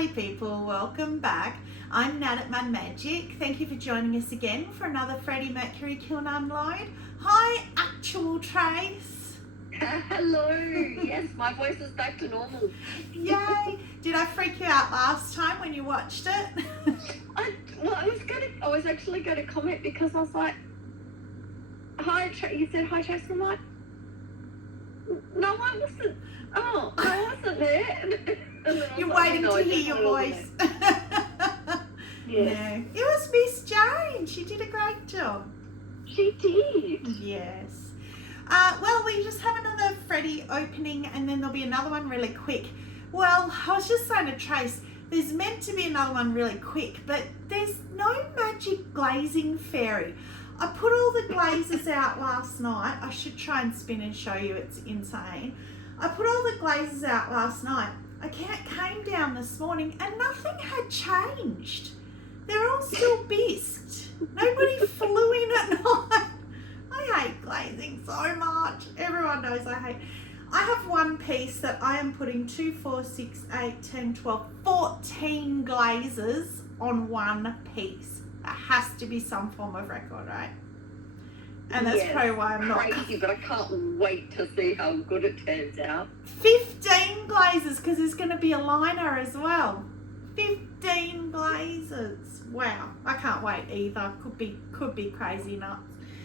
Howdy people, welcome back. I'm Nat at Mud Magic. Thank you for joining us again for another Freddie Mercury kiln unload. Hi, actual Trace. Hello. Yes, my voice is back to normal. Yay! Did I freak you out last time when you watched it? I was actually going to comment because I was like, hi, you said hi, Trace. I'm like, no, I wasn't. Oh, I wasn't there. You're waiting to hear your voice. Yes. No, it was Miss Jane. She did a great job. She did. Yes. Well, we just have another Freddie opening and then there'll be another one really quick. Well, I was just saying to Trace, there's meant to be another one really quick, but there's no magic glazing fairy. I put all the glazes out last night. I should try and spin and show you, it's insane. I put all the glazes out last night. I came down this morning and nothing had changed. They're all still bisqued. Nobody flew in at night. I hate glazing so much. Everyone knows I hate. I have one piece that I am putting 2, 4, 6, 8, 10, 12, 14 glazes on one piece. That has to be some form of record, right? And that's probably why I'm not crazy, but I can't wait to see how good it turns out. 15 glazes, because there's going to be a liner as well. 15 glazes. Wow, I can't wait either. Could be crazy nuts.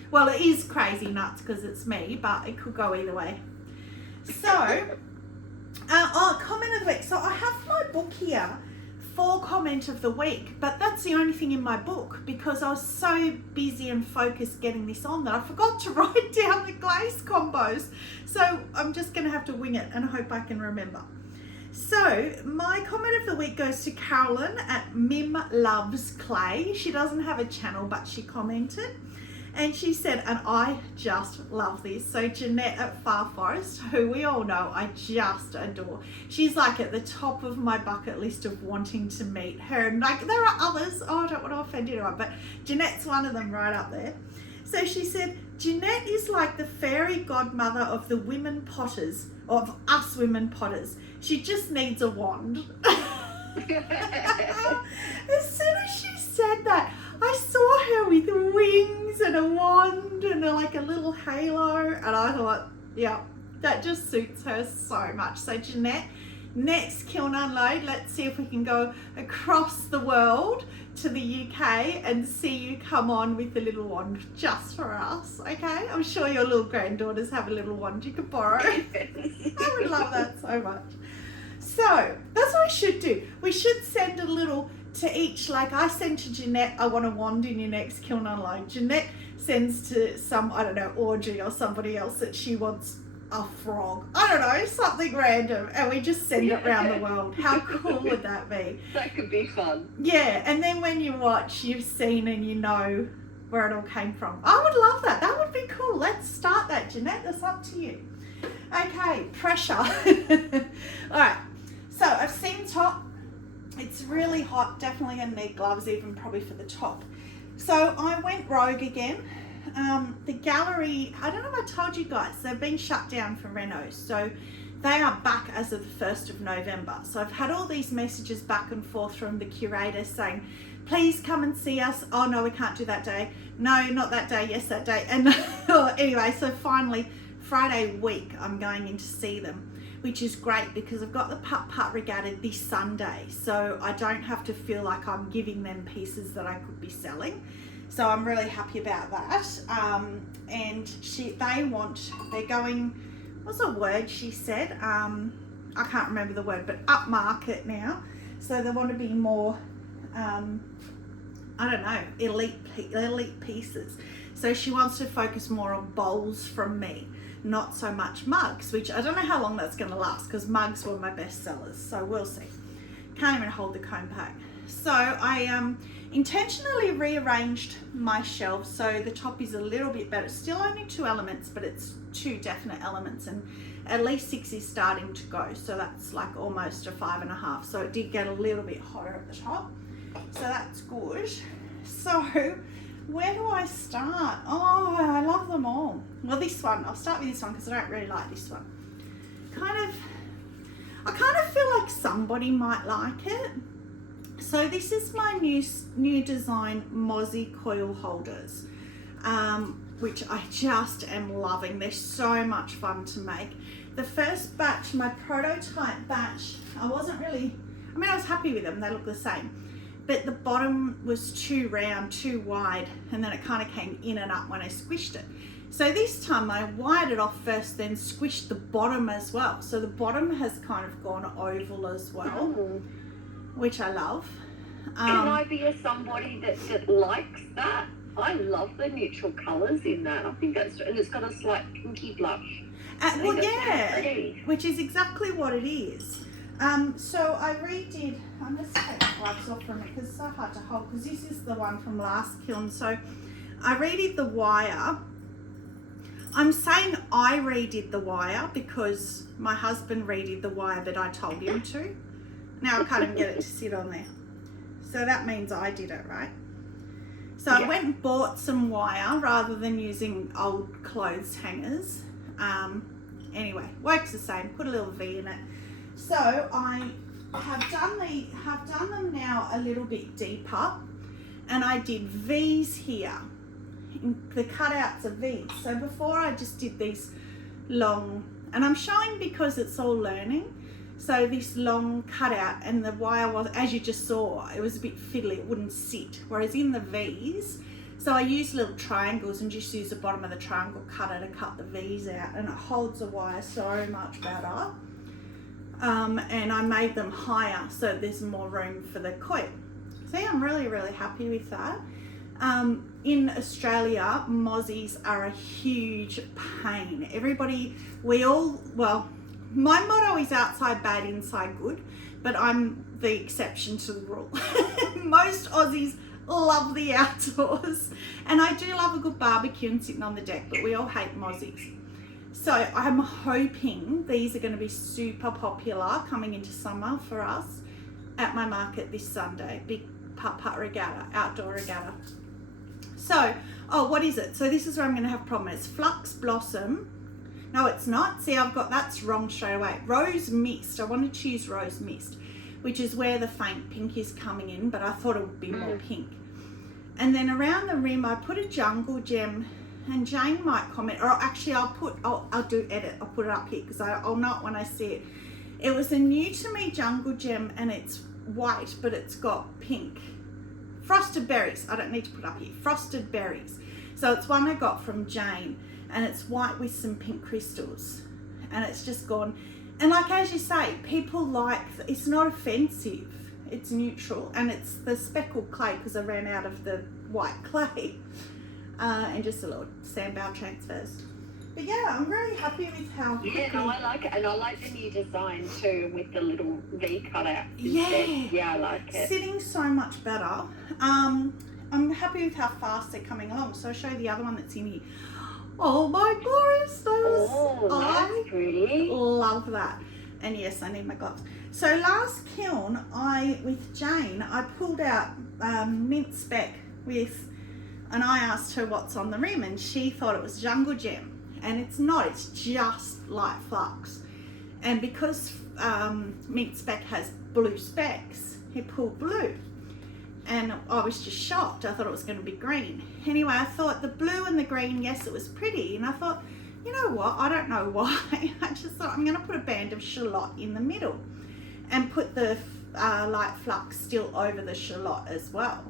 Well, it is crazy nuts because it's me, but it could go either way. So, comment of the week. So I have my book here for comment of the week, but that's the only thing in my book because I was so busy and focused getting this on that I forgot to write down the glaze combos. So I'm just going to have to wing it and hope I can remember. So my comment of the week goes to Carolyn at Mim Loves Clay. She doesn't have a channel, but she commented. And she said, and I just love this. So Jeanette at Far Forest, who we all know I just adore. She's like at the top of my bucket list of wanting to meet her. And like there are others, I don't want to offend anyone, but Jeanette's one of them right up there. So she said, Jeanette is like the fairy godmother of the women potters, of us women potters. She just needs a wand. As soon as she said that, I saw her with wings and a wand and like a little halo, and I thought, yeah, that just suits her so much. So Jeanette, next kiln unload, let's see if we can go across the world to the UK and see you come on with a little wand just for us, okay? I'm sure your little granddaughters have a little wand you could borrow. I would love that so much. So that's what we should do. We should send a little to each, like I send to Jeanette, I want a wand in your next kiln unload. Jeanette sends to some, I don't know, Audrey or somebody else that she wants a frog. I don't know, something random, and we just send it around the world. How cool would that be? That could be fun. Yeah, and then when you watch, you've seen and you know where it all came from. I would love that. That would be cool. Let's start that, Jeanette. That's up to you. Okay, pressure. All right, so I've seen top. It's really hot, definitely gonna need gloves even probably for the top. So I went rogue again. The gallery, I don't know if I told you guys, they've been shut down for reno. So they are back as of the 1st of November. So I've had all these messages back and forth from the curator saying, please come and see us. Oh no, we can't do that day. No, not that day, yes that day. And anyway, so finally Friday week I'm going in to see them, which is great because I've got the putt regatta this Sunday, so I don't have to feel like I'm giving them pieces that I could be selling. So I'm really happy about that. And they're going, what's the word she said? I can't remember the word, but upmarket now. So they want to be more, I don't know, elite pieces. So she wants to focus more on bowls from me, not so much mugs, which I don't know how long that's going to last because mugs were my best sellers, so we'll see. Can't even hold the comb pack. So I intentionally rearranged my shelves so the top is a little bit better. It's still only 2 elements, but it's 2 definite elements, and at least 6 is starting to go, so that's like almost a 5.5. So it did get a little bit hotter at the top, so that's good. So where do I start? Oh, I love them all. Well, this one, I'll start with this one because I don't really like this one. Kind of, I kind of feel like somebody might like it. So this is my new design Mozzie coil holders, which I just am loving. They're so much fun to make. The first batch, my prototype batch, I was happy with them. They look the same. But the bottom was too round, too wide, and then it kind of came in and up when I squished it. So this time I wired it off first, then squished the bottom as well. So the bottom has kind of gone oval as well, which I love. Can I be somebody that likes that? I love the neutral colours in that. I think that's, and it's got a slight pinky blush. Well, yeah, which is exactly what it is. So I redid, I'm just take the gloves off from it because it's so hard to hold, because this is the one from last kiln. So I redid the wire. I'm saying I redid the wire because my husband redid the wire that I told him to. Now I can't even get it to sit on there. So that means I did it, right? So I went and bought some wire rather than using old clothes hangers. Anyway, works the same, put a little V in it. So I have done them now a little bit deeper, and I did V's here. The cutouts are V's. So before I just did these long, and I'm showing because it's all learning. So this long cutout, and the wire was, as you just saw, it was a bit fiddly, it wouldn't sit. Whereas in the V's, so I use little triangles and just use the bottom of the triangle cutter to cut the V's out, and it holds the wire so much better. And I made them higher so there's more room for the coil. See, I'm really, really happy with that. In Australia, Mozzies are a huge pain. My motto is outside bad, inside good, but I'm the exception to the rule. Most Aussies love the outdoors, and I do love a good barbecue and sitting on the deck, but we all hate Mozzies. So I'm hoping these are going to be super popular coming into summer for us at my market this Sunday, big putt-putt regatta, outdoor regatta. So, what is it? So this is where I'm going to have a problem. It's Flux Blossom. No, it's not. See, that's wrong straight away. Rose Mist. I wanted to choose Rose Mist, which is where the faint pink is coming in, but I thought it would be more pink. And then around the rim, I put a Jungle Gem, and Jane might comment, or actually I'll do edit. I'll put it up here because I'll know it when I see it. It was a new to me Jungle Gem, and it's white, but it's got pink. Frosted Berries. I don't need to put it up here. Frosted Berries. So it's one I got from Jane, and it's white with some pink crystals, and it's just gone. And like, as you say, people like, it's not offensive, it's neutral, and it's the speckled clay because I ran out of the white clay, and just a little sandbell transfers. But yeah, I'm really happy with how quickly... Yeah, no, I like it, and I like the new design too with the little V cutout. Yeah, I like it. Sitting so much better. I'm happy with how fast they're coming along. So I'll show you the other one that's in here. Oh my gloriousness! That's pretty. Love that. And yes, I need my gloves. So last kiln, with Jane, I pulled out mint spec with, and I asked her what's on the rim, and she thought it was Jungle Gem, and it's not. It's just light flux. And because mint spec has blue specks, it pulled blue. And I was just shocked. I thought it was going to be green. Anyway, I thought the blue and the green, yes, it was pretty. And I thought, you know what? I don't know why. I just thought I'm going to put a band of shallot in the middle and put the light flux still over the shallot as well.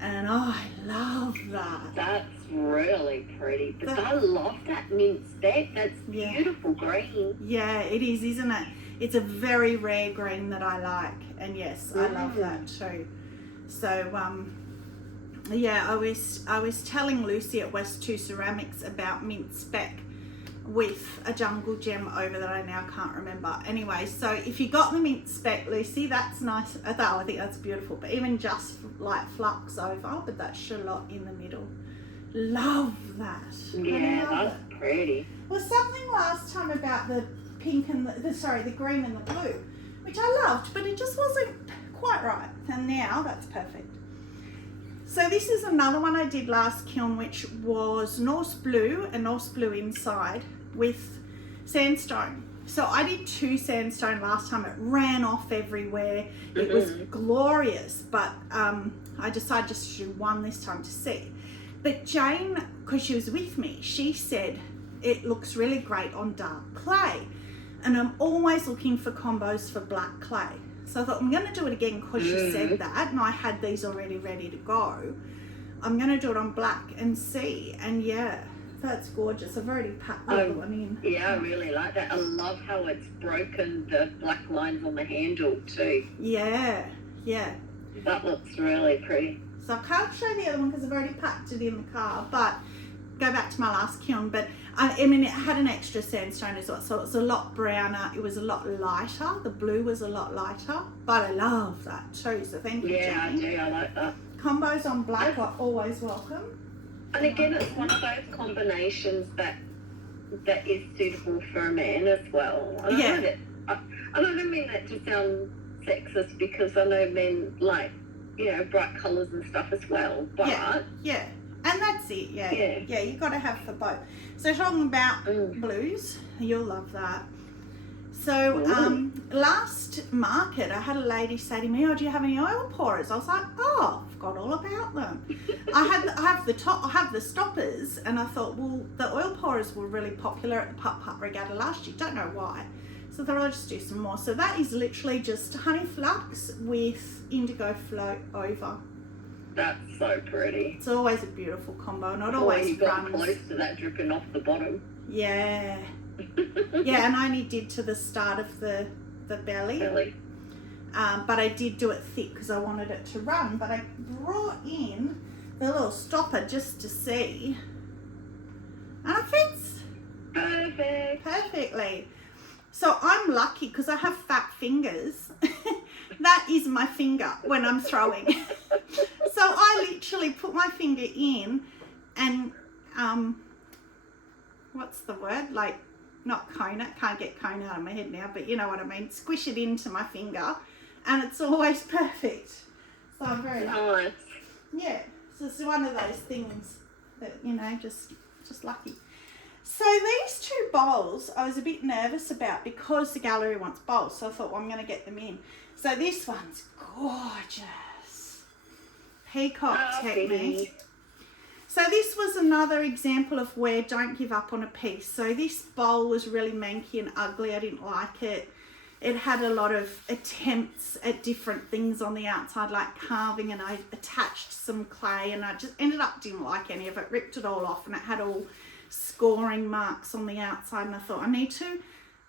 And I love that. That's really pretty. But I love that mint spec. That's beautiful green. Yeah, it is, isn't it? It's a very rare green that I like. And yes, I love that too. So yeah, I was telling Lucy at West 2 Ceramics about mint spec with a Jungle Gem over that I now can't remember. Anyway, so if you got the mint spec, Lucy, that's nice. I think that's beautiful. But even just light flux over, but that shallot in the middle. Love that. Yeah, that's pretty. Well, something last time about the pink and the green and the blue, which I loved, but it just wasn't quite right, and now that's perfect. So this is another one I did last kiln, which was Norse blue and Norse blue inside with sandstone. So I did 2 sandstone last time. It ran off everywhere. It was glorious, but I decided just to do 1 this time to see. But Jane, because she was with me, she said it looks really great on dark clay. And I'm always looking for combos for black clay. So I thought I'm going to do it again because she said that, and I had these already ready to go. I'm going to do it on black and see. And yeah, that's gorgeous. I've already packed the other one in. Yeah, I really like that. I love how it's broken the black lines on the handle too. Yeah, yeah. That looks really pretty. So I can't show the other one because I've already packed it in the car, but go back to my last kiln. But I mean, it had an extra sandstone as well, so it was a lot browner. It was a lot lighter. The blue was a lot lighter, but I love that too. So thank you, Yeah, Jane. I do. I like that. Combos on black are always welcome. And again, it's one of those combinations that is suitable for a man as well. And Yeah. I don't mean that to sound sexist, because I know men like, you know, bright colours and stuff as well. But yeah. And that's it, yeah, you got to have for both. So talking about blues, you'll love that. So last market, I had a lady say to me, "Oh, do you have any oil pourers?" I was like, "Oh, I've got all about them." I have the stoppers, and I thought, well, the oil pourers were really popular at the Putt Regatta last year. Don't know why. So I thought I'll just do some more. So that is literally just honey flux with indigo float over. That's so pretty. It's always a beautiful combo, not always you got runs. close to that dripping off the bottom. Yeah. Yeah, and I only did to the start of the belly. But I did do it thick because I wanted it to run. But I brought in the little stopper just to see. And it fits perfectly. So I'm lucky because I have fat fingers. That is my finger when I'm throwing. So I literally put my finger in and, what's the word? Like, not cone it. Can't get cone out of my head now, but you know what I mean. Squish it into my finger and it's always perfect. So I'm very lucky. Yeah. So it's one of those things that, you know, just lucky. So these 2 bowls I was a bit nervous about because the gallery wants bowls. So I thought, well, I'm going to get them in. So this one's gorgeous. Peacock technique. So this was another example of where don't give up on a piece. So this bowl was really manky and ugly. I didn't like it. It had a lot of attempts at different things on the outside, like carving, and I attached some clay and I just ended up didn't like any of it, ripped it all off, and it had all scoring marks on the outside, and I thought I need to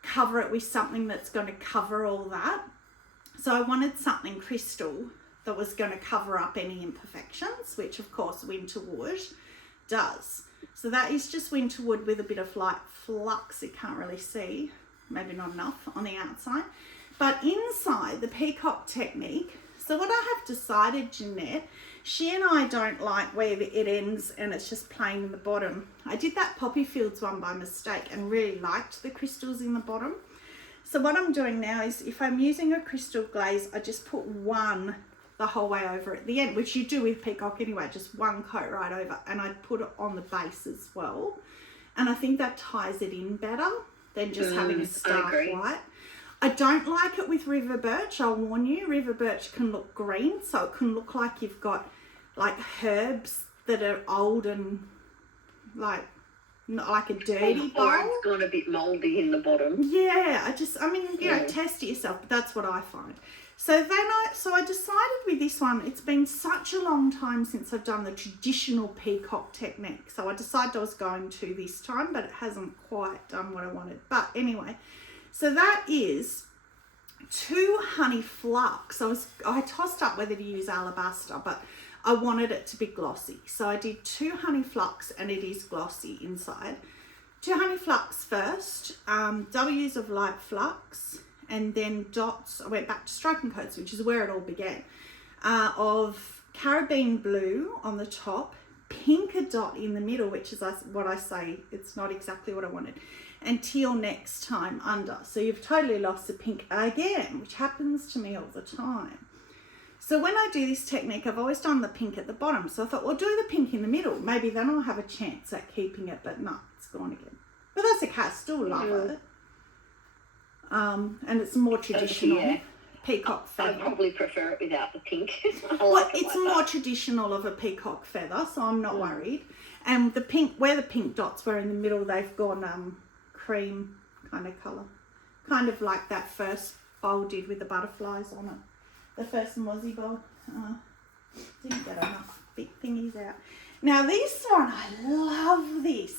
cover it with something that's going to cover all that. So I wanted something crystal that was going to cover up any imperfections, which of course winter wood does. So that is just winter wood with a bit of light flux. You can't really see, maybe not enough on the outside, but inside the peacock technique. So what I have decided, Jeanette, she and I don't like where it ends and it's just plain in the bottom. I did that Poppy Fields one by mistake and really liked the crystals in the bottom. So what I'm doing now is if I'm using a crystal glaze, I just put one the whole way over at the end, which you do with peacock anyway, just one coat right over, and I put it on the base as well. And I think that ties it in better than just having a stark white. I don't like it with river birch. I'll warn you, river birch can look green, so it can look like you've got like herbs that are old and like not like a dirty bowl. Or it's gone a bit mouldy in the bottom. Yeah, I mean, you know, test it yourself, but that's what I find. So then I decided with this one, it's been such a long time since I've done the traditional peacock technique. So I decided I was going to this time, but it hasn't quite done what I wanted. But anyway, so that is 2 honey flux. I tossed up whether to use alabaster, but I wanted it to be glossy. So I did 2 honey flux and it is glossy inside. 2 honey flux first, W's of light flux, and then dots. I went back to striking coats, which is where it all began, of Caribbean blue on the top, pinker dot in the middle, which is what I say, it's not exactly what I wanted, and teal next time under. So you've totally lost the pink again, which happens to me all the time. So when I do this technique, I've always done the pink at the bottom. So I thought, well, do the pink in the middle. Maybe then I'll have a chance at keeping it, but no, it's gone again. But that's okay, I still love it. and it's more traditional. Yeah. Peacock feather. I'd probably prefer it without the pink. It's more traditional of a peacock feather, so I'm not worried. And the pink, where the pink dots were in the middle, they've gone cream kind of colour. Kind of like that first bowl did with the butterflies on it. The first mozzie bowl. Didn't get enough big thingies out. Now this one, I love this.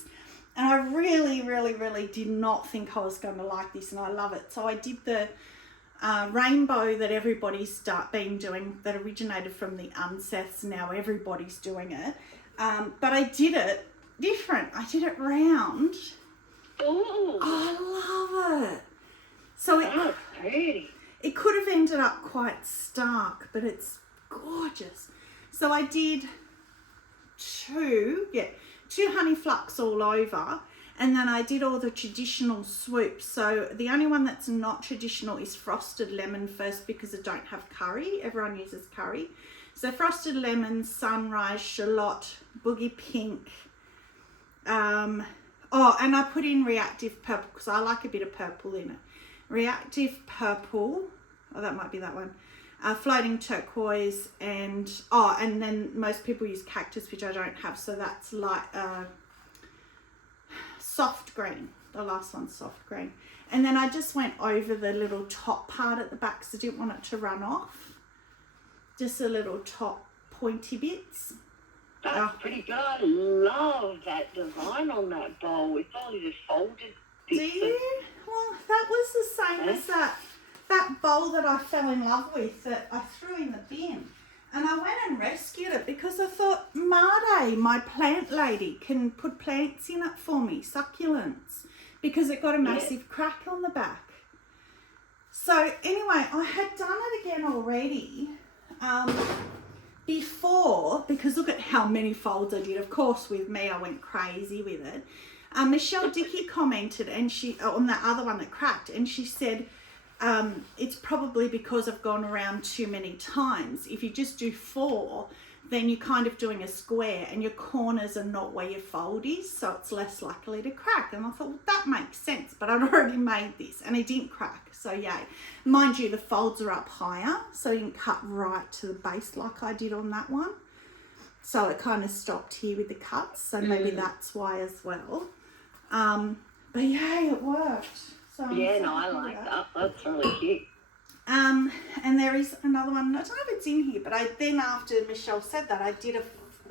And I really, really, really did not think I was going to like this, and I love it. So I did the rainbow that everybody's been doing, that originated from the Unseths. Now everybody's doing it. But I did it different. I did it round. Oh, I love it. So that's pretty. It could have ended up quite stark, but it's gorgeous. So I did two honey flux all over, and then I did all the traditional swoops. So the only one that's not traditional is frosted lemon first, because I don't have curry. Everyone uses curry. So frosted lemon, sunrise, shallot, boogie pink. And I put in reactive purple because I like a bit of purple in it. Reactive purple, that might be that one. Floating turquoise, and then most people use cactus, which I don't have, so that's like soft green. The last one's soft green. And then I just went over the little top part at the back because I didn't want it to run off. Just a little top pointy bits. That's pretty good. I love that design on that bowl with all these folded bits. Do you? Well, that was the same as that bowl that I fell in love with that I threw in the bin. And I went and rescued it because I thought Made, my plant lady, can put plants in it for me, succulents, because it got a massive crack on the back. So anyway, I had done it again already before, because look at how many folds I did. Of course, with me, I went crazy with it. Michelle Dickey commented, and she on that other one that cracked, and she said, it's probably because I've gone around too many times. If you just do 4, then you're kind of doing a square and your corners are not where your fold is, so it's less likely to crack. And I thought, well, that makes sense, but I'd already made this and it didn't crack, so yay. Mind you, the folds are up higher, so you can cut right to the base like I did on that one. So it kind of stopped here with the cuts, so maybe that's why as well. But yay, it worked. So I like that. That's really cute. And there is another one. I don't know if it's in here, but then after Michelle said that, I did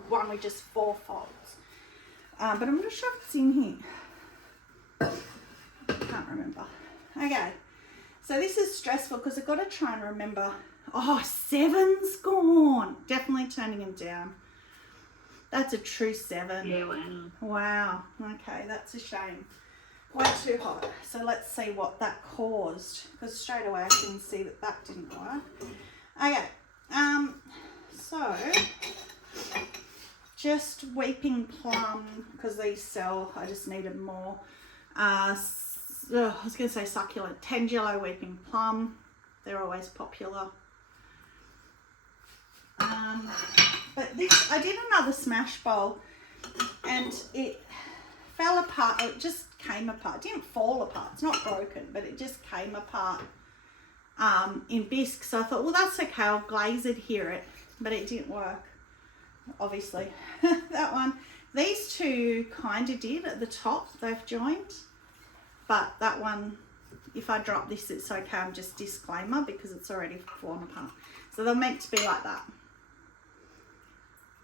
one with just 4 folds. But I'm not sure if it's in here. Can't remember. Okay. So this is stressful because I've got to try and remember. Oh, 7's gone. Definitely turning him down. That's a true 7. Yeah, wow. Wow. Okay, that's a shame. Way too hot. So let's see what that caused, because straight away I can see that didn't work. Okay. So just weeping plum, because these sell. I just needed more. I was going to say succulent. Tangelo weeping plum. They're always popular. But this, I did another smash bowl, and it fell apart. It just came apart. It didn't fall apart. It's not broken, but it just came apart in bisque. So I thought, well, that's okay. I'll glaze it here. But it didn't work, obviously. That one. These two kind of did at the top. They've joined. But that one, if I drop this, it's okay. I'm just disclaimer because it's already fallen apart. So they're meant to be like that.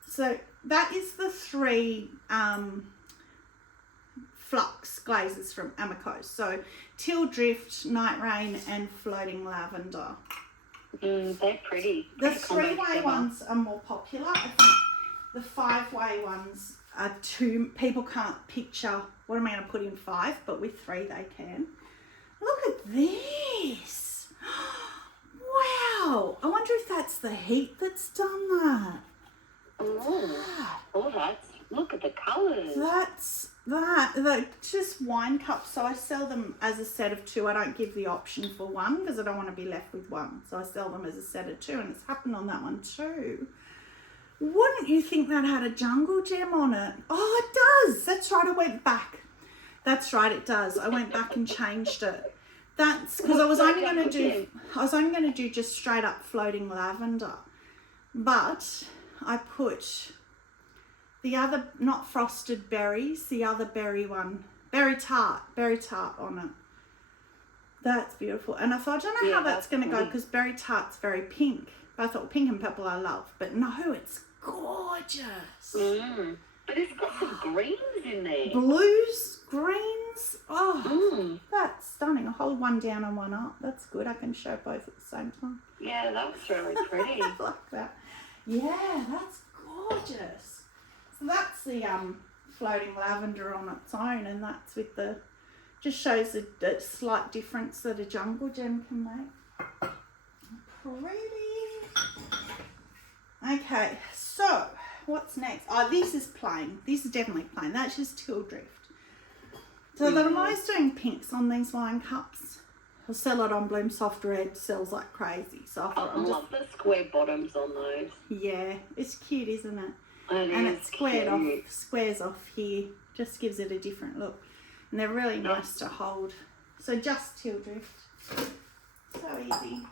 So that is the 3 flux glazes from Amaco. So Teal Drift, Night Rain, and Floating Lavender. They're pretty. The 3-way ones are more popular. I think the 5-way ones are people can't picture what am I going to put in 5, but with 3 they can. Look at this. Wow. I wonder if that's the heat that's done that. Look at the colours. That's that. They're just wine cups. So I sell them as a set of 2. I don't give the option for 1 because I don't want to be left with 1. So I sell them as a set of 2, and it's happened on that one too. Wouldn't you think that had a jungle gem on it? Oh, it does. That's right. I went back. That's right. It does. I went back and changed it. That's because I was only going to do just straight up floating lavender, but I put the other, not frosted berries, the other berry one, berry tart on it. That's beautiful. And I thought, I don't know how that's going to go because berry tart's very pink. But I thought pink and purple I love, but no, it's gorgeous. But it's got some greens in there. Blues, greens. Oh, that's stunning. I'll hold one down and one up. That's good. I can show both at the same time. Yeah, that was really pretty. I like that. Yeah, that's gorgeous. So that's the floating lavender on its own, and that's with the, just shows the slight difference that a jungle gem can make. Pretty. Okay, so what's next? Oh, this is plain. This is definitely plain. That's just teal drift. So I'm always doing pinks on these wine cups. I'll sell it on Bloom Soft Red, sells like crazy. So I love the square bottoms on those. Yeah, it's cute, isn't it? And it's squares off here. Just gives it a different look. And they're really nice to hold. So just teal drift. So easy.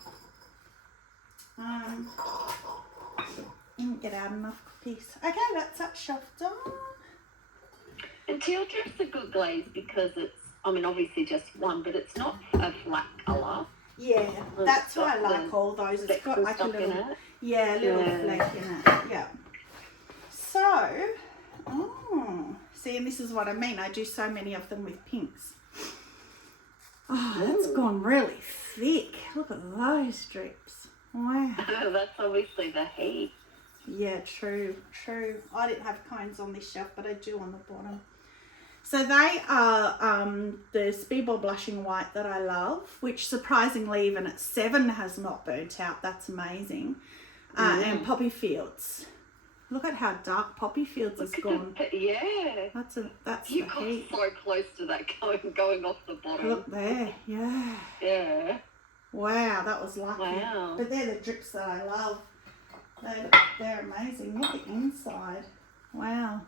Didn't get out enough cookies. Okay, that's that shelf done. And teal drift's a good glaze because it's, I mean, obviously just one, but it's not a flat colour. Yeah, that's why I like all those. It's got like a little, flake in it. Yeah. So, see, and this is what I mean. I do so many of them with pinks. Oh, that's gone really thick. Look at those strips. Wow. That's obviously the heat. Yeah, true. I didn't have cones on this shelf, but I do on the bottom. So they are the Speedball Blushing White that I love, which surprisingly even at 7 has not burnt out. That's amazing. And Poppy Fields. Look at how dark Poppy Fields has gone. Yeah. That's you got so close to that going off the bottom. Look there. Yeah. Yeah. Wow, that was lucky. Wow. But they're the drips that I love. They're amazing. Look at the inside. Wow.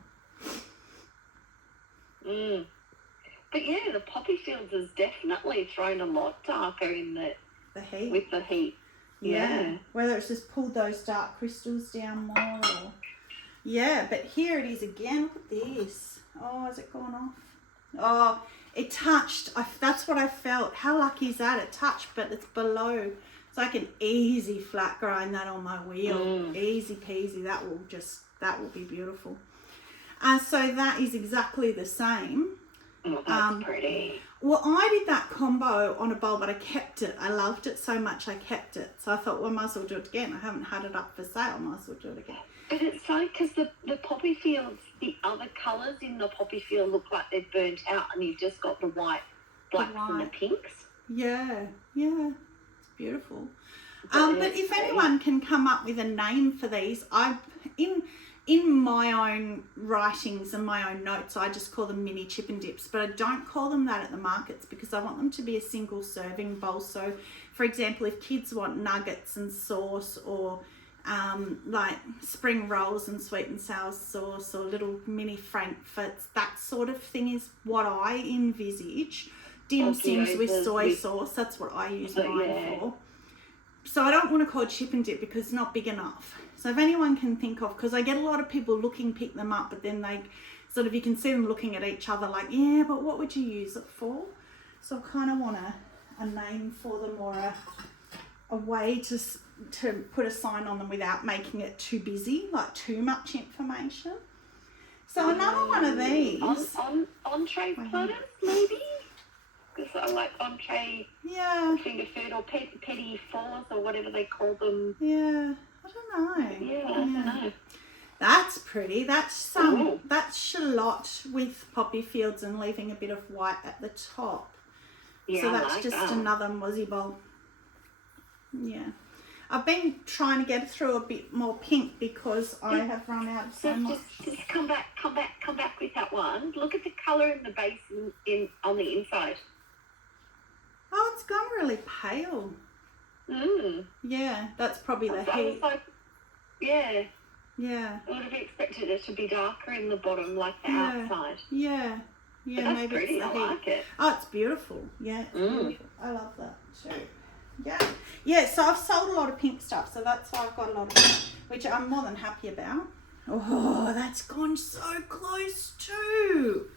But yeah, the Poppy Fields has definitely thrown a lot darker in the heat. With the heat. Yeah. Whether it's just pulled those dark crystals down more or... Yeah, but here it is again. Look at this. Oh, has it gone off? Oh, it touched. That's what I felt. How lucky is that? It touched, but it's below. So I can easy flat grind that on my wheel. Easy peasy. That will be beautiful. So that is exactly the same. Oh, that's pretty. Well, I did that combo on a bowl, but I kept it. I loved it so much, I kept it. So I thought, well, I might as well do it again. I haven't had it up for sale. I might as well do it again. But it's funny because the Poppy Fields, the other colours in the Poppy Field look like they've burnt out and you've just got the white, blacks and the pinks. Yeah. It's beautiful. But if anyone can come up with a name for these, in my own writings and my own notes, I just call them mini chip and dips, but I don't call them that at the markets because I want them to be a single serving bowl. So, for example, if kids want nuggets and sauce or like spring rolls and sweet and sour sauce or little mini frankfurts, that sort of thing is what I envisage. Dim sims with soy sauce, that's what I use mine for. So I don't want to call it chip and dip because it's not big enough. So if anyone can think of, because I get a lot of people pick them up, but then they sort of, you can see them looking at each other like, yeah, but what would you use it for? So I kind of want a name for them or a way to put a sign on them without making it too busy, like too much information. So another one of these. Entree platters, maybe? Because I like entree finger food or petit fours or whatever they call them. Yeah, I don't know. Yeah, I don't know. That's pretty. That's that's shallot with Poppy Fields and leaving a bit of white at the top. Yeah, so that's just another mozzie bowl. Yeah. I've been trying to get through a bit more pink because I have run out of so much. Just come back with that one. Look at the colour in the base on the inside. Oh, it's gone really pale. Yeah, that's probably the heat. Yeah. I would have expected it to be darker in the bottom, like the outside. Yeah. Yeah, that's maybe pretty. it's the I heat. like it. Oh, it's beautiful. Yeah, it's beautiful. I love that too. Yeah. Yeah, so I've sold a lot of pink stuff, so that's why I've got a lot of that, which I'm more than happy about. Oh, that's gone so close too.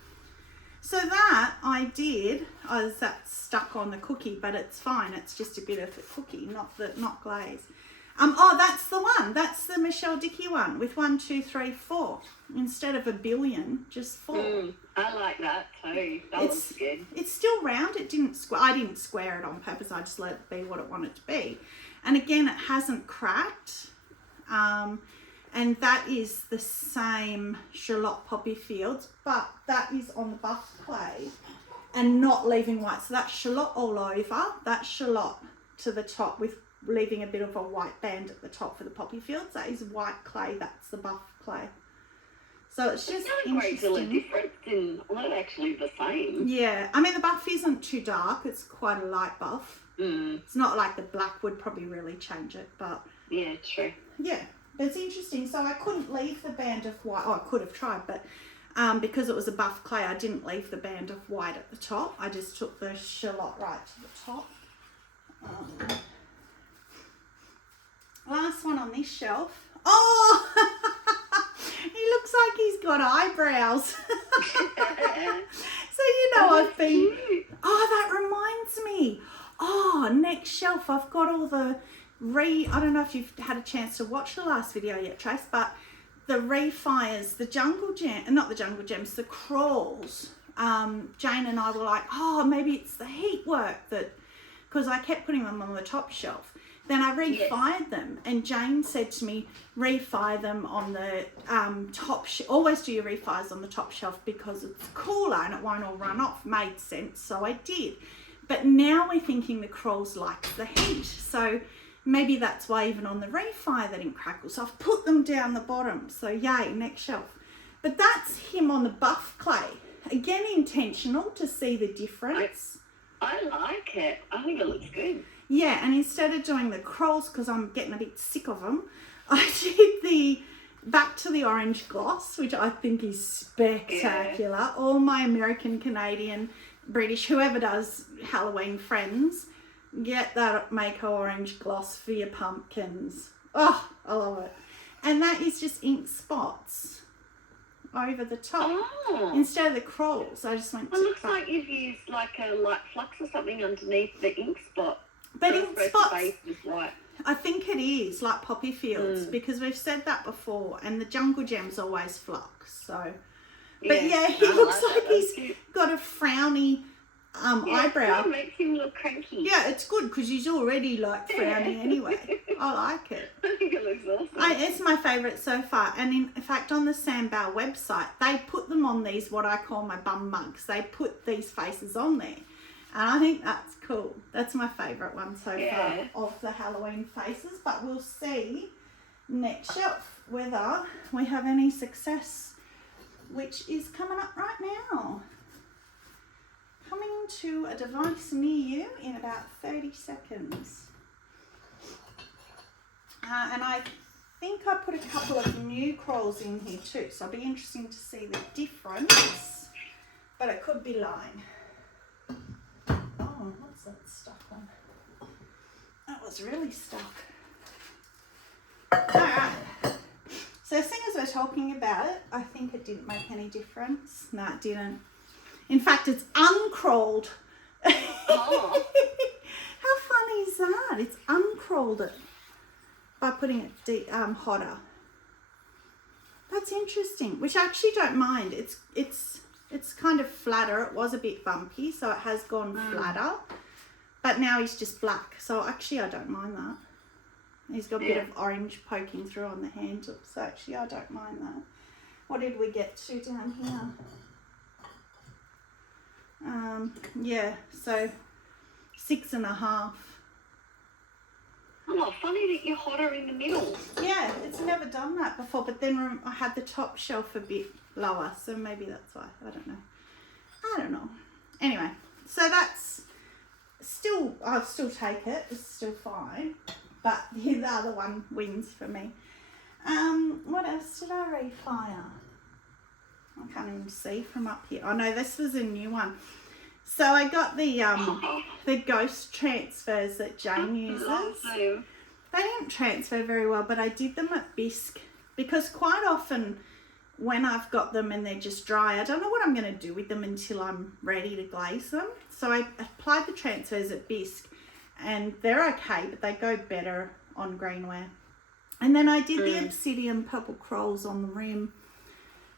So that I did, that's stuck on the cookie, but it's fine. It's just a bit of a cookie, not glaze. Oh, that's the one. That's the Michelle Dickey one with 1, 2, 3, 4 instead of a billion, just 4. I like that too. That looks good. It's still round. It didn't I didn't square it on purpose. I just let it be what it wanted to be. And again, it hasn't cracked. And that is the same Charlotte Poppy Fields, but that is on the buff clay and not leaving white. So that's Charlotte all over. That's Charlotte to the top with leaving a bit of a white band at the top for the poppy fields. That is white clay. That's the buff clay. So it's just not a great deal of difference in, not actually the same. Yeah, I mean the buff isn't too dark. It's quite a light buff. It's not like the black would probably really change it, but yeah, true. Yeah, but it's interesting. So I couldn't leave the band of white. Oh, I could have tried, but because it was a buff clay, I didn't leave the band of white at the top. I just took the Charlotte right to the top. Last one on this shelf. Oh, he looks like he's got eyebrows. So you know I've been. Oh, that reminds me. Oh, next shelf I've got all the I don't know if you've had a chance to watch the last video yet, Trace, but the refires, the jungle gem, not the jungle gems, the crawls. Jane and I were like, oh, maybe it's the heat work that, because I kept putting them on the top shelf. Then I refired them, and Jane said to me, refire them on the top shelf. Always do your refires on the top shelf because it's cooler and it won't all run off. Made sense, so I did. But now we're thinking the crawls like the heat, so maybe that's why even on the refire they didn't crackle. So I've put them down the bottom, so yay, next shelf. But that's him on the buff clay. Again, intentional to see the difference. I like it. I think it looks good. Yeah, and instead of doing the crawls, because I'm getting a bit sick of them, I did the back to the orange gloss, which I think is spectacular. Yeah. All my American, Canadian, British, whoever does Halloween friends, get that Mayco orange gloss for your pumpkins. Oh, I love it. And that is just ink spots over the top. Oh. Instead of the crawls, I just went to... It looks like you've used like a light flux or something underneath the ink spot. But ink spots, I think it is like poppy fields because we've said that before, and the jungle gem's always flux. So, but yeah, he looks like he's got a frowny eyebrow. It makes him look cranky. Yeah, it's good because he's already like frowny anyway. I like it. I think it looks awesome. It's my favourite so far, and in fact on the Sambal website they put them on these what I call my bum mugs. They put these faces on there. And I think that's cool. That's my favourite one so far of the Halloween faces. But we'll see next shelf whether we have any success, which is coming up right now. Coming to a device near you in about 30 seconds. And I think I put a couple of new crawls in here too. So it'll be interesting to see the difference. But it could be lying. Oh, what's that stuck on? That was really stuck. Alright. So as soon as we're talking about it, I think it didn't make any difference. No, it didn't. In fact, it's uncrawled. Oh. How funny is that? It's uncrawled it by putting it hotter. That's interesting, which I actually don't mind. It's kind of flatter. It was a bit bumpy, so it has gone flatter. But now he's just black. So actually, I don't mind that. He's got a bit of orange poking through on the handle. So actually, I don't mind that. What did we get to down here? Yeah, so 6.5. Oh, funny that you're hotter in the middle. Yeah, it's never done that before. But then I had the top shelf a bit lower, so maybe that's why. I don't know. Anyway, so that's still, I'll still take it. It's still fine, but the other one wins for me. What else did I refire? I can't even see from up here. Oh no, this was a new one. So I got the ghost transfers that Jane uses. They didn't transfer very well, but I did them at bisque because quite often when I've got them and they're just dry, I don't know what I'm going to do with them until I'm ready to glaze them. So I applied the transfers at bisque and they're okay, but they go better on greenware. And then I did the obsidian purple corals on the rim,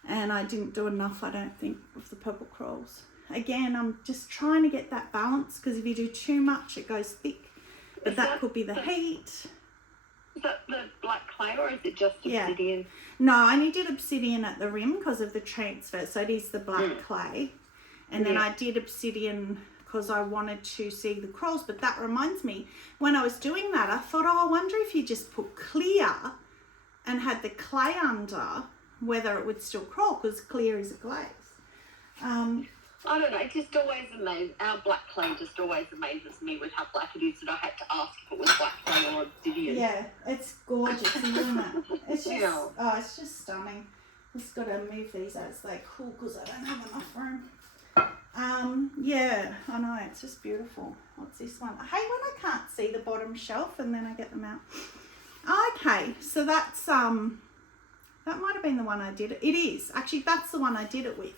and I didn't do enough, I don't think, of the purple corals. Again, I'm just trying to get that balance, because if you do too much, it goes thick. But that could be the heat. Is that the black clay, or is it just obsidian? Yeah. No, I only did obsidian at the rim because of the transfer, so it is the black clay. And then I did obsidian because I wanted to see the corals. But that reminds me, when I was doing that, I thought, oh, I wonder if you just put clear and had the clay under, whether it would still crawl, because clear is a glaze. I don't know, it just always amazes, our black clay just always amazes me with how black it is, that I had to ask if it was black clay or obsidian. Yeah, it's gorgeous, isn't it? It's just, it's just stunning. Just got to move these out so they're cool, because I don't have enough room. Yeah, I know, it's just beautiful. What's this one? I hate when I can't see the bottom shelf and then I get them out. Okay, so that's, that might have been the one I did. It is. Actually, that's the one I did it with.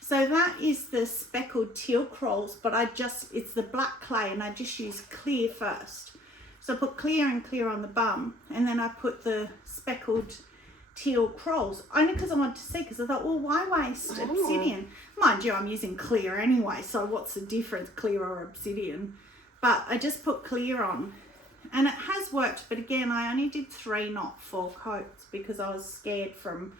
So that is the speckled teal corals, but it's the black clay, and I just use clear first. So I put clear and clear on the bum, and then I put the speckled teal corals, only because I wanted to see, because I thought, well, why waste obsidian? Mind you, I'm using clear anyway, so what's the difference, clear or obsidian? But I just put clear on, and it has worked, but again, I only did 3, not 4 coats, because I was scared from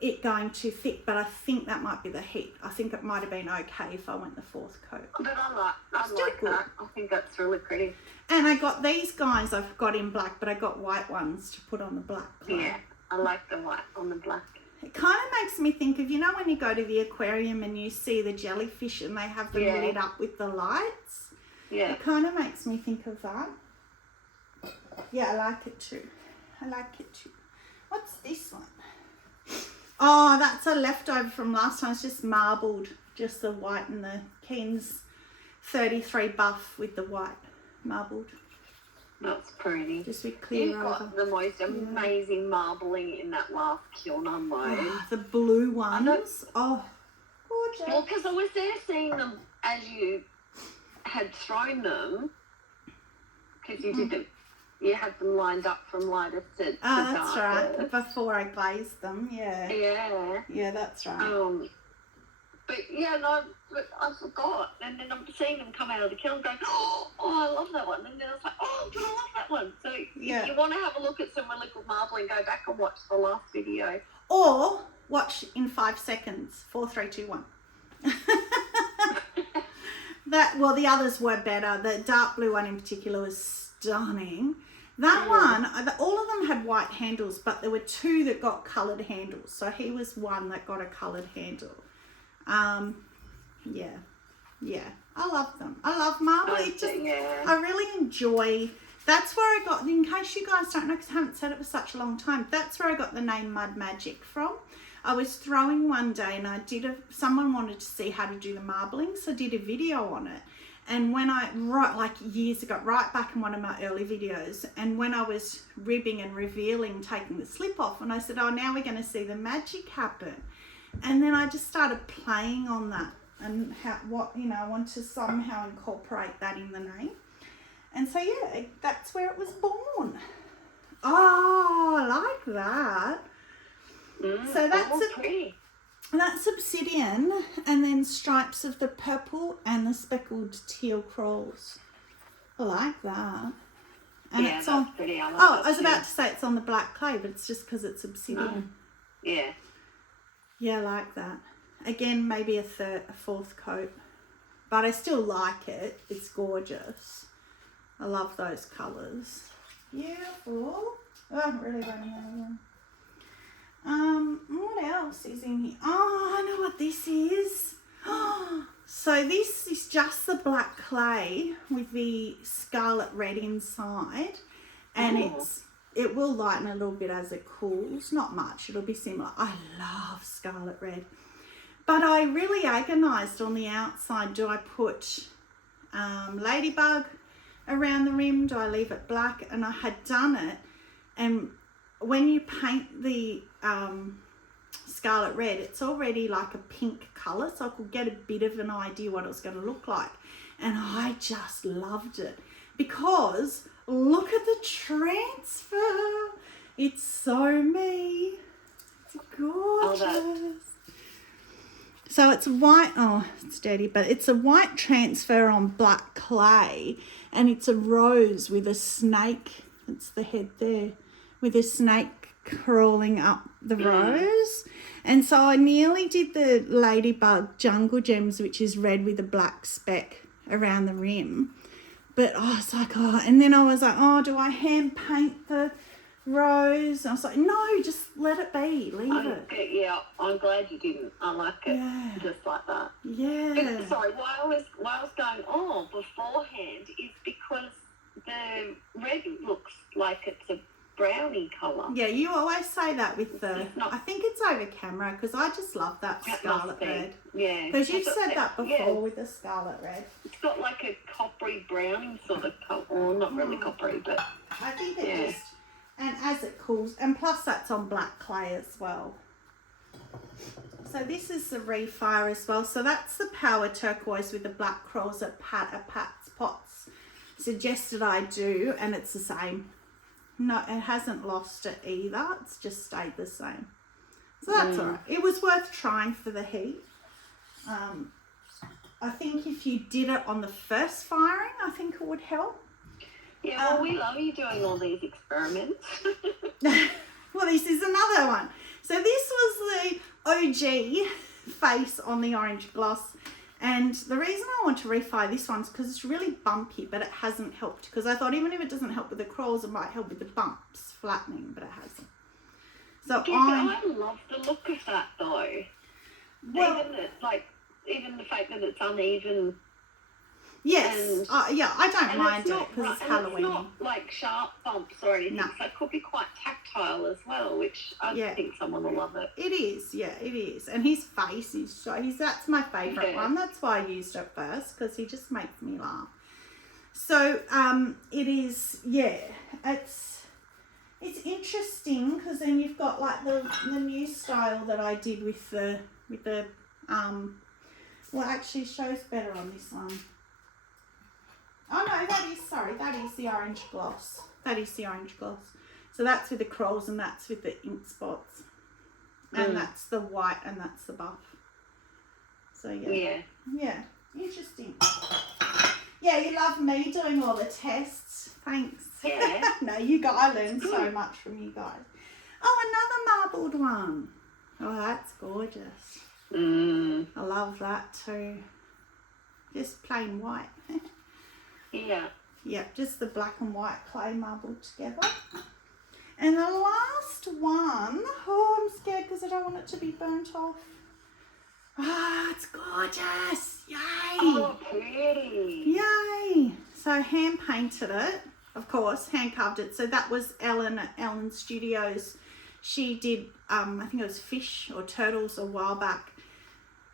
it going too thick, but I think that might be the heat. I think it might have been okay if I went the 4th coat. But I like that. I think that's really pretty. And I got these guys I've got in black, but I got white ones to put on the black clay. Yeah, I like the white on the black. It kind of makes me think of, you know, when you go to the aquarium and you see the jellyfish and they have them lit up with the lights? Yeah. It kind of makes me think of that. Yeah, I like it too. What's this one? Oh, that's a leftover from last time. It's just marbled, just the white and the Keane's 33 buff with the white marbled. That's pretty. Just with clear You've got the most amazing marbling in that last kiln unload. Oh, the blue ones. Oh, gorgeous. Well, because I was there seeing them as you had thrown them, because you did them. You had them lined up from lightest to that's darkest. right. Before I glazed them, yeah. Yeah, that's right. But yeah, no, but I forgot. And then I'm seeing them come out of the kiln going, oh, I love that one. And then I was like, oh, but I love that one. So if you want to have a look at some liquid marbling, go back and watch the last video. Or watch in 5 seconds. 4, 3, 2, 1. The others were better. The dark blue one in particular was stunning. That one, all of them had white handles, but there were 2 that got coloured handles. So he was one that got a coloured handle. Yeah, I love them. I love marble. I really enjoy. That's where I got, in case you guys don't know, because I haven't said it for such a long time, that's where I got the name Mud Magic from. I was throwing one day and someone wanted to see how to do the marbling, so I did a video on it. And when years ago, right back in one of my early videos, and when I was ribbing and revealing, taking the slip off, and I said, oh, now we're going to see the magic happen. And then I just started playing on that, and I want to somehow incorporate that in the name. And so, yeah, that's where it was born. Oh, I like that. So that's obsidian, and then stripes of the purple and the speckled teal corals. I like that. And it's on. Pretty. I was about to say it's on the black clay, but it's just because it's obsidian. Yeah. Yeah, I like that. Again, maybe a 4th coat, but I still like it. It's gorgeous. I love those colours. Beautiful. Oh, I'm really running out of them. What else is in here? Oh, I know what this is. So this is just the black clay with the scarlet red inside, and it will lighten a little bit as it cools. Not much. It'll be similar. I love scarlet red. But I really agonised on the outside. Do I put ladybug around the rim? Do I leave it black? And I had done it, and when you paint the scarlet red, it's already like a pink colour, so I could get a bit of an idea what it was going to look like. And I just loved it because look at the transfer. It's so me. It's gorgeous. So it's white, oh, it's dirty, but it's a white transfer on black clay, and it's a rose with a snake, it's the head there, with a snake crawling up the rose. And so I nearly did the ladybug jungle gems, which is red with a black speck around the rim. But I was like, oh, and then I was like, oh, do I hand paint the rose? I was like, no, just let it be, leave it. Yeah, I'm glad you didn't. I like it just like that. Yeah. But, sorry, why I was going, oh, beforehand is because the red looks like it's a brownie colour. Yeah, you always say that with the, I think it's over camera, because I just love that scarlet red. Yeah. Because you've said that before with the scarlet red. It's got like a coppery browning sort of colour, or not really coppery, but... I think it just... And as it cools, and plus that's on black clay as well. So this is the refire as well. So that's the power turquoise with the black corals that Pat's Pots suggested I do, and it's the same. No, it hasn't lost it either. It's just stayed the same. So that's all right. It was worth trying for the heat. I think if you did it on the first firing, I think it would help. Yeah, well, we love you doing all these experiments. Well, this is another one. So this was the OG face on the orange gloss. And the reason I want to refire this one is because it's really bumpy, but it hasn't helped. Because I thought even if it doesn't help with the crawls, it might help with the bumps flattening, but it hasn't. So I love the look of that, though. Well, even the fact that it's uneven. Yes, I don't mind it because it's Halloween. It's not like sharp bumps or anything, so it could be quite tactile as well, which I think someone will love it. It is, yeah, it is. And his face is that's my favourite one. That's why I used it first, because he just makes me laugh. So it is, it's interesting because then you've got like the new style that I did with the well, actually shows better on this one. Oh no, that is the orange gloss. That is the orange gloss. So that's with the crawls and that's with the ink spots. And that's the white and that's the buff. So yeah. Interesting. Yeah, you love me doing all the tests. Thanks. Yeah. No, I learned so much from you guys. Oh, another marbled one. Oh, that's gorgeous. I love that too. Just plain white. Yeah. Yep, just the black and white clay marbled together. And the last one, I'm scared because I don't want it to be burnt off. It's gorgeous. Yay. Oh, pretty. Yay. So hand painted it, of course, hand carved it. So that was Ellen at Ellen Studios. She did, I think it was fish or turtles a while back.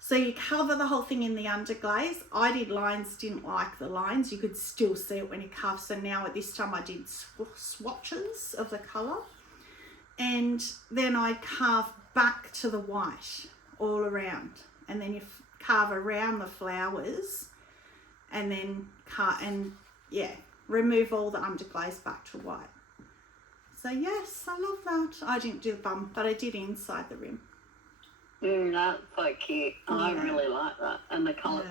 So you cover the whole thing in the underglaze. I did lines, didn't like the lines. You could still see it when you carve. So now at this time I did swatches of the colour. And then I carve back to the white all around. And then you carve around the flowers and then remove all the underglaze back to white. So yes, I love that. I didn't do the bum, but I did inside the rim. That's so cute. I really like that. And the colour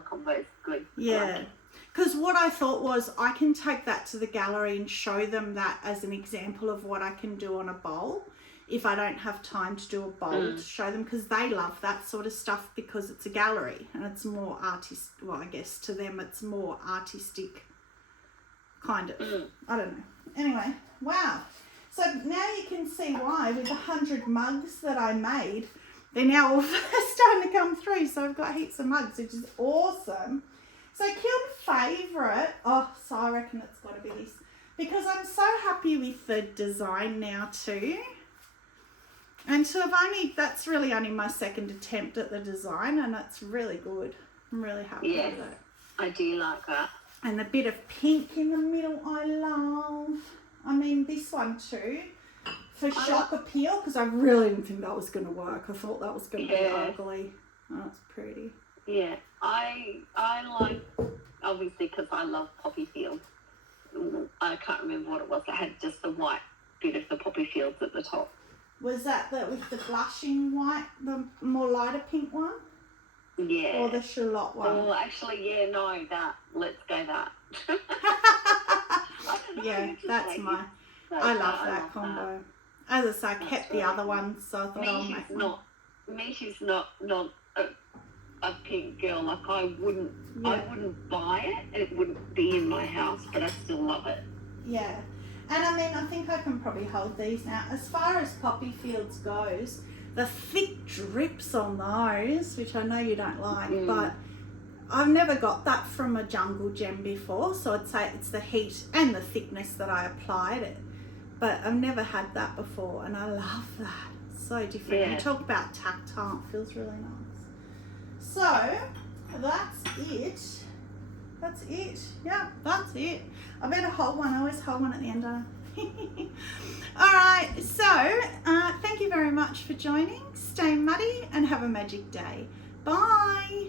combo is good. Yeah. Because what I thought was I can take that to the gallery and show them that as an example of what I can do on a bowl if I don't have time to do a bowl to show them, because they love that sort of stuff because it's a gallery and it's more well, I guess to them it's more artistic kind of. I don't know. Anyway, wow. So now you can see why with the 100 mugs that I made, they're now all starting to come through. So I've got heaps of mugs, which is awesome. So kiln favourite, so I reckon it's got to be this. Because I'm so happy with the design now too. And so that's really only my second attempt at the design, and that's really good. I'm really happy with it. I do like that. And the bit of pink in the middle I love. I mean, this one too, for shock appeal, because I really didn't think that was going to work. I thought that was going to be ugly. Oh, it's pretty. Yeah, I like, obviously, because I love poppy fields. I can't remember what it was. It had just the white bit of the poppy fields at the top. Was that with the blushing white, the more lighter pink one? Yeah. Or the shallot one? Oh, actually, yeah, no, that. Let's go that. Yeah, that's my... I love that combo. As I say, I kept the other one, so I thought I'll make one. Mishy's not a pink girl. Like, I wouldn't buy it. It wouldn't be in my house, but I still love it. Yeah. And I mean, I think I can probably hold these now. As far as poppy fields goes, the thick drips on those, which I know you don't like, but I've never got that from a jungle gem before, so I'd say it's the heat and the thickness that I applied it. But I've never had that before, and I love that. It's so different. Yeah. You talk about tactile, it feels really nice. So, that's it. That's it. Yeah, that's it. I better hold one. I always hold one at the end, don't I? All right. So, thank you very much for joining. Stay muddy and have a magic day. Bye.